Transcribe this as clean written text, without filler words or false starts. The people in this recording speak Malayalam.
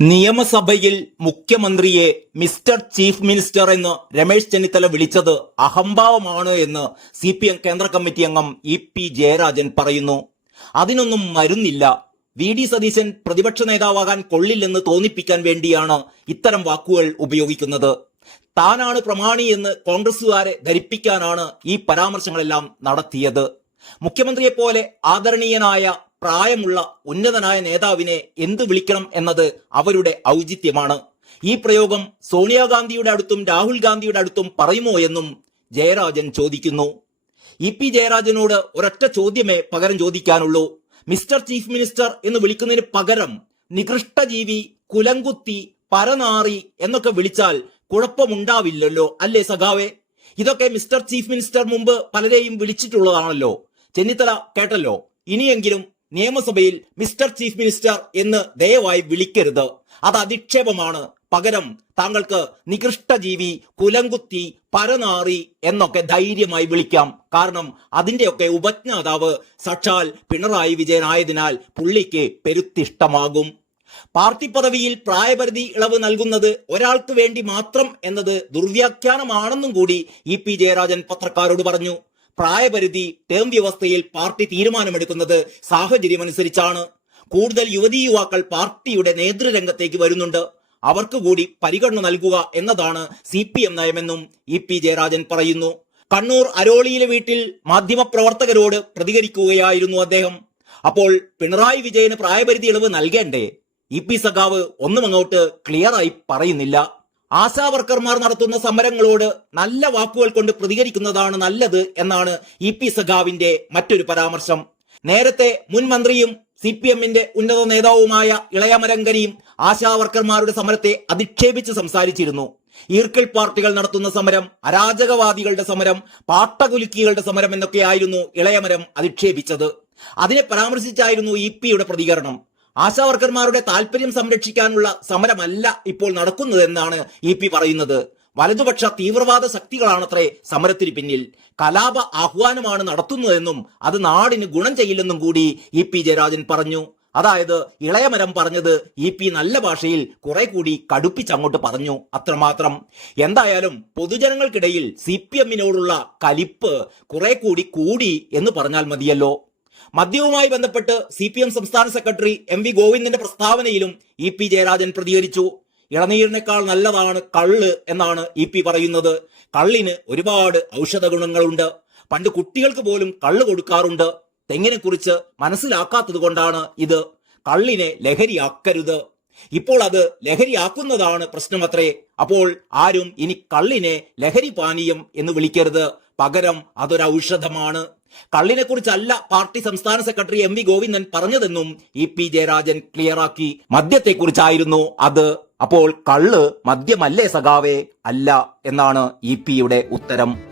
നിയമസഭയിൽ മുഖ്യമന്ത്രിയെ മിസ്റ്റർ ചീഫ് മിനിസ്റ്റർ എന്ന് രമേശ് ചെന്നിത്തല വിളിച്ചത് അഹംഭാവമാണ് എന്ന് CPM കേന്ദ്ര കമ്മിറ്റി അംഗം EP ജയരാജൻ പറയുന്നു. അതിനൊന്നും മരുന്നില്ല. VD സതീശൻ പ്രതിപക്ഷ നേതാവാകാൻ കൊള്ളില്ലെന്ന് തോന്നിപ്പിക്കാൻ വേണ്ടിയാണ് ഇത്തരം വാക്കുകൾ ഉപയോഗിക്കുന്നത്. താനാണ് പ്രമാണി എന്ന് കോൺഗ്രസുകാരെ ധരിപ്പിക്കാനാണ് ഈ പരാമർശങ്ങളെല്ലാം നടത്തിയത്. മുഖ്യമന്ത്രിയെപ്പോലെ ആദരണീയനായ പ്രായമുള്ള ഉന്നതനായ നേതാവിനെ എന്ത് വിളിക്കണം എന്നത് അവരുടെ ഔചിത്യമാണ്. ഈ പ്രയോഗം സോണിയാഗാന്ധിയുടെ അടുത്തും രാഹുൽ ഗാന്ധിയുടെ അടുത്തും പറയുമോ എന്നും ജയരാജൻ ചോദിക്കുന്നു. EP ജയരാജനോട് ഒരൊറ്റ ചോദ്യമേ പകരം ചോദിക്കാനുള്ളൂ. മിസ്റ്റർ ചീഫ് മിനിസ്റ്റർ എന്ന് വിളിക്കുന്നതിന് പകരം നികൃഷ്ടജീവി, കുലങ്കുത്തി, പരനാറി എന്നൊക്കെ വിളിച്ചാൽ കുഴപ്പമുണ്ടാവില്ലല്ലോ അല്ലേ സഖാവേ? ഇതൊക്കെ മിസ്റ്റർ ചീഫ് മിനിസ്റ്റർ മുമ്പ് പലരെയും വിളിച്ചിട്ടുള്ളതാണല്ലോ. ചെന്നിത്തല കേട്ടല്ലോ. ഇനിയെങ്കിലും നിയമസഭയിൽ മിസ്റ്റർ ചീഫ് മിനിസ്റ്റർ എന്ന് ദയവായി വിളിക്കരുത്. അത് അധിക്ഷേപമാണ്. പകരം താങ്കൾക്ക് നികൃഷ്ടജീവി, കുലങ്കുത്തി, പരനാറി എന്നൊക്കെ ധൈര്യമായി വിളിക്കാം. കാരണം അതിന്റെയൊക്കെ ഉപജ്ഞാതാവ് സാക്ഷാൽ പിണറായി വിജയൻ ആയതിനാൽ പുള്ളിക്ക് പെരുത്തിഷ്ടമാകും. പാർട്ടി പദവിയിൽ പ്രായപരിധി ഇളവ് നൽകുന്നത് ഒരാൾക്ക് വേണ്ടി മാത്രം എന്നത് ദുർവ്യാഖ്യാനമാണെന്നും കൂടി EP ജയരാജൻ പത്രക്കാരോട് പറഞ്ഞു. പ്രായപരിധി ടേം വ്യവസ്ഥയിൽ പാർട്ടി തീരുമാനമെടുക്കുന്നത് സാഹചര്യമനുസരിച്ചാണ്. കൂടുതൽ യുവതീ-യുവാക്കൾ പാർട്ടിയുടെ നേതൃരംഗത്തേക്ക് വരുന്നുണ്ട്. അവർക്ക് കൂടി പരിഗണന നൽകുക എന്നതാണ് CPM നയമെന്നും EP ജയരാജൻ പറയുന്നു. കണ്ണൂർ അരോളിയിലെ വീട്ടിൽ മാധ്യമപ്രവർത്തകരോട് പ്രതികരിക്കുകയായിരുന്നു അദ്ദേഹം. അപ്പോൾ പിണറായി വിജയന് പ്രായപരിധി ഇളവ് നൽകേണ്ടേ? EP സഖാവ് ഒന്നും അങ്ങോട്ട് ക്ലിയറായി പറയുന്നില്ല. ആശാവർക്കർമാർ നടത്തുന്ന സമരങ്ങളോട് നല്ല വാക്കുകൾ കൊണ്ട് പ്രതികരിക്കുന്നതാണ് നല്ലത് എന്നാണ് EP സഖാവിന്റെ മറ്റൊരു പരാമർശം. നേരത്തെ മുൻ മന്ത്രിയും CPMന്റെ ഉന്നത നേതാവുമായ ഇളയമരങ്കരിയും ആശാവർക്കർമാരുടെ സമരത്തെ അധിക്ഷേപിച്ച് സംസാരിച്ചിരുന്നു. ഈർക്കിൾ പാർട്ടികൾ നടത്തുന്ന സമരം, അരാജകവാദികളുടെ സമരം, പാട്ടകുലുക്കികളുടെ സമരം എന്നൊക്കെയായിരുന്നു ഇളയമരം അധിക്ഷേപിച്ചത്. അതിനെ പരാമർശിച്ചായിരുന്നു EP-യുടെ പ്രതികരണം. ആശാവർക്കർമാരുടെ താല്പര്യം സംരക്ഷിക്കാനുള്ള സമരമല്ല ഇപ്പോൾ നടക്കുന്നതെന്നാണ് EP പറയുന്നത്. വലതുപക്ഷ തീവ്രവാദ ശക്തികളാണത്രേ സമരത്തിന് പിന്നിൽ. കലാപ ആഹ്വാനമാണ് നടത്തുന്നതെന്നും അത് നാടിന് ഗുണം ചെയ്യില്ലെന്നും കൂടി EP ജയരാജൻ പറഞ്ഞു. അതായത് ഇളയമരം പറഞ്ഞത് EP നല്ല ഭാഷയിൽ കുറെ കൂടി കടുപ്പിച്ചങ്ങോട്ട് പറഞ്ഞു, അത്രമാത്രം. എന്തായാലും പൊതുജനങ്ങൾക്കിടയിൽ CPM-നോടുള്ള കലിപ്പ് കുറെ കൂടി എന്ന് പറഞ്ഞാൽ മതിയല്ലോ. മദ്യവുമായി ബന്ധപ്പെട്ട് CPM സംസ്ഥാന സെക്രട്ടറി MV ഗോവിന്ദന്റെ പ്രസ്താവനയിലും EP ജയരാജൻ പ്രതികരിച്ചു. ഇളനീരിനേക്കാൾ നല്ലതാണ് കള്ള് എന്നാണ് EP പറയുന്നത്. കള്ളിന് ഒരുപാട് ഔഷധ ഗുണങ്ങളുണ്ട്. പണ്ട് കുട്ടികൾക്ക് പോലും കള്ള് കൊടുക്കാറുണ്ട്. തെങ്ങിനെ കുറിച്ച് മനസ്സിലാക്കാത്തത് കൊണ്ടാണ് ഇത്. കള്ളിനെ ലഹരിയാക്കരുത്. ഇപ്പോൾ അത് ലഹരിയാക്കുന്നതാണ് പ്രശ്നമത്രേ. അപ്പോൾ ആരും ഇനി കള്ളിനെ ലഹരി പാനീയം എന്ന് വിളിക്കരുത്. പകരം അതൊരു ഔഷധമാണ്. കള്ളിനെ കുറിച്ചല്ല പാർട്ടി സംസ്ഥാന സെക്രട്ടറി MV ഗോവിന്ദൻ പറഞ്ഞതെന്നും EP ജയരാജൻ ക്ലിയറാക്കി. മദ്യത്തെക്കുറിച്ചായിരുന്നു അത്. അപ്പോൾ കള്ള് മദ്യമല്ലേ സഖാവേ? അല്ല എന്നാണ് EP-യുടെ ഉത്തരം.